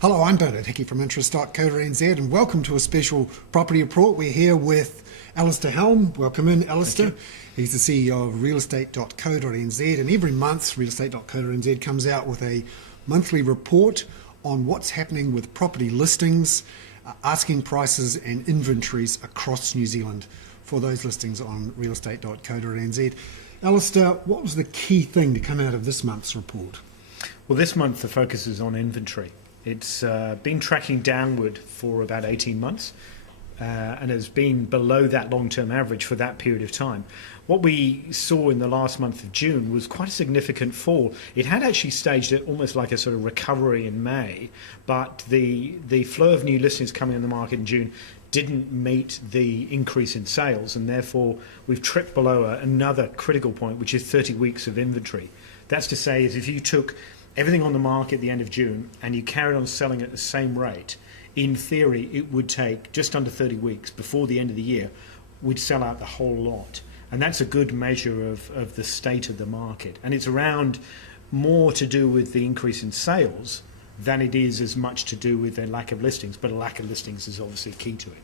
Hello, I'm Bernard Hickey from interest.co.nz and welcome to a special property report. We're here with Alistair Helm. Welcome in, Alistair. He's the CEO of realestate.co.nz, and every month realestate.co.nz comes out with a monthly report on what's happening with property listings, asking prices and inventories across New Zealand for those listings on realestate.co.nz. Alistair, what was the key thing to come out of this month's report? Well, this month the focus is on inventory. It's been tracking downward for about 18 months and has been below that long-term average for that period of time. What we saw in the last month of June was quite a significant fall. It had actually staged it almost like a sort of recovery in May, but the flow of new listings coming on the market in June didn't meet the increase in sales, and therefore we've tripped below another critical point, which is 30 weeks of inventory. That's to say, is if you took everything on the market at the end of June and you carried on selling at the same rate, in theory it would take just under 30 weeks before the end of the year, we'd sell out the whole lot. And that's a good measure of the state of the market. And it's around more to do with the increase in sales than it is as much to do with a lack of listings, but a lack of listings is obviously key to it.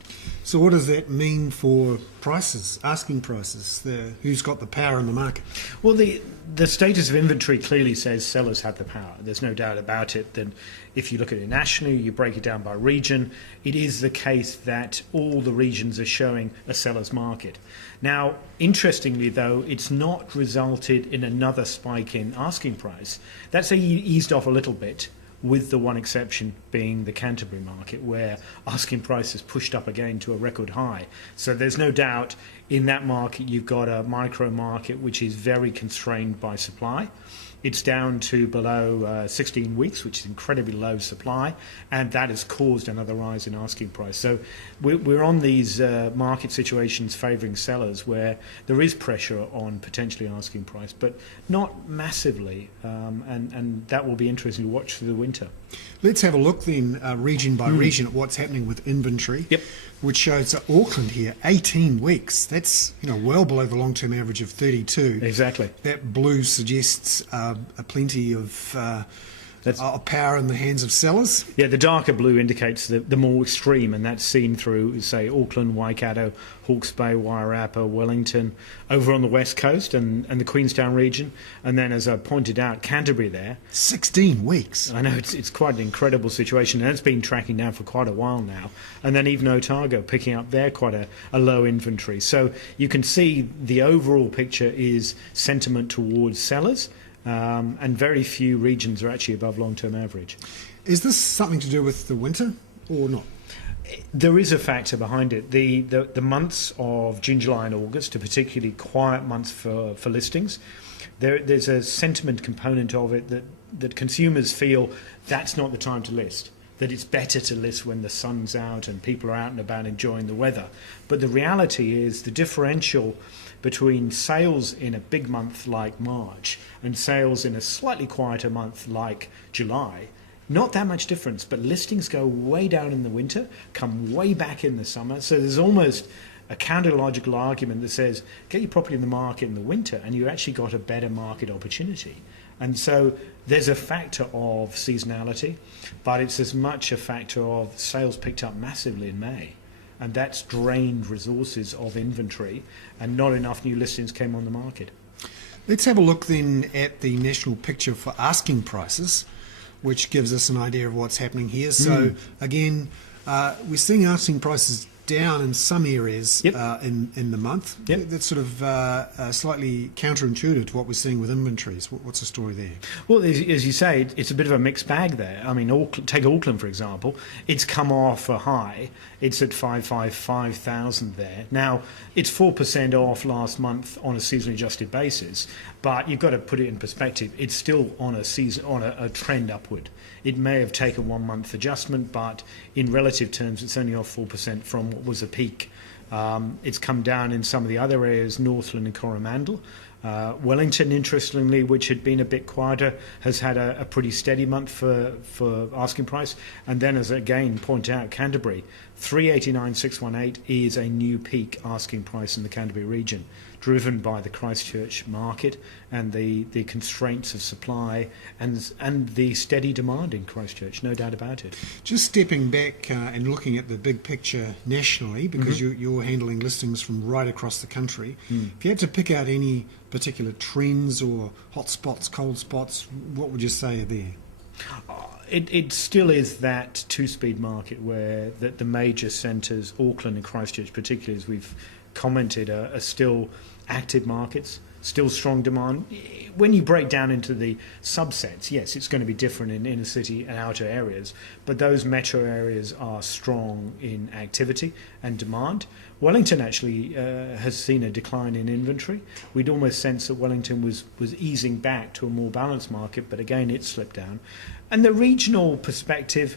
So what does that mean for prices, asking prices? Who's got the power in the market? Well, the status of inventory clearly says sellers have the power. There's no doubt about it that if you look at it nationally, you break it down by region, it is the case that all the regions are showing a seller's market. Now, interestingly though, it's not resulted in another spike in asking price. That's eased off a little bit, with the one exception being the Canterbury market, where asking prices pushed up again to a record high. So there's no doubt in that market you've got a micro market which is very constrained by supply. It's down to below 16 weeks, which is incredibly low supply, and that has caused another rise in asking price. So we're on these market situations favouring sellers where there is pressure on potentially asking price, but not massively, and that will be interesting to watch through the winter. Let's have a look then, region by region, at what's happening with inventory. Yep. Which shows that Auckland here, 18 weeks. That's well below the long-term average of 32. Exactly. That blue suggests a plenty of power in the hands of sellers. Yeah, the darker blue indicates the more extreme, and that's seen through, say, Auckland, Waikato, Hawke's Bay, Wairarapa, Wellington, over on the west coast and the Queenstown region, and then, as I pointed out, Canterbury there. 16 weeks. I know, it's quite an incredible situation, and it's been tracking down for quite a while now. And then even Otago picking up there quite a low inventory. So you can see the overall picture is sentiment towards sellers, and very few regions are actually above long-term average. Is this something to do with the winter or not? There is a factor behind it. The months of June, July and August are particularly quiet months for listings. There's a sentiment component of it that consumers feel that's not the time to list, that it's better to list when the sun's out and people are out and about enjoying the weather. But the reality is the differential between sales in a big month like March and sales in a slightly quieter month like July, not that much difference, but listings go way down in the winter, come way back in the summer. So there's almost a counter-logical argument that says get your property in the market in the winter and you actually got a better market opportunity. And so there's a factor of seasonality, but it's as much a factor of sales picked up massively in May, and that's drained resources of inventory and not enough new listings came on the market. Let's have a look then at the national picture for asking prices, which gives us an idea of what's happening here. So again, we're seeing asking prices down in some areas in the month. Yep. That's sort of slightly counterintuitive to what we're seeing with inventories. What's the story there? Well, as you say, it's a bit of a mixed bag there. I mean, take Auckland, for example. It's come off a high. It's at 555,000 there. Now, it's 4% off last month on a seasonally adjusted basis, but you've got to put it in perspective. It's still on a trend upward. It may have taken 1 month adjustment, but in relative terms, it's only off 4% from what was a peak. It's come down in some of the other areas, Northland and Coromandel. Wellington, interestingly, which had been a bit quieter, has had a pretty steady month for asking price. And then, as again point out, Canterbury, 389,618 is a new peak asking price in the Canterbury region. driven by the Christchurch market and the constraints of supply and the steady demand in Christchurch, no doubt about it. Just stepping back and looking at the big picture nationally, because you're handling listings from right across the country. If you had to pick out any particular trends or hot spots, cold spots, what would you say are there? It still is that two-speed market where the major centres, Auckland and Christchurch particularly, as we've commented, are still active markets, still strong demand. When you break down into the subsets, yes, it's going to be different in inner city and outer areas, but those metro areas are strong in activity and demand. Wellington actually has seen a decline in inventory. We'd almost sense that Wellington was easing back to a more balanced market, but again it slipped down. And the regional perspective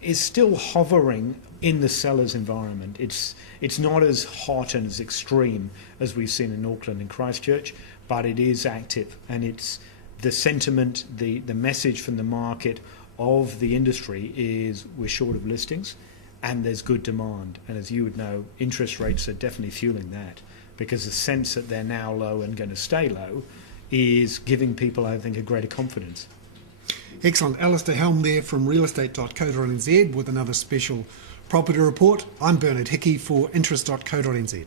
is still hovering in the seller's environment. It's not as hot and as extreme as we've seen in Auckland and Christchurch, but it is active, and it's the sentiment, the message from the market of the industry is we're short of listings and there's good demand. And as you would know, interest rates are definitely fueling that, because the sense that they're now low and going to stay low is giving people, I think, a greater confidence. Excellent. Alistair Helm there from realestate.co.nz with another special property report. I'm Bernard Hickey for interest.co.nz.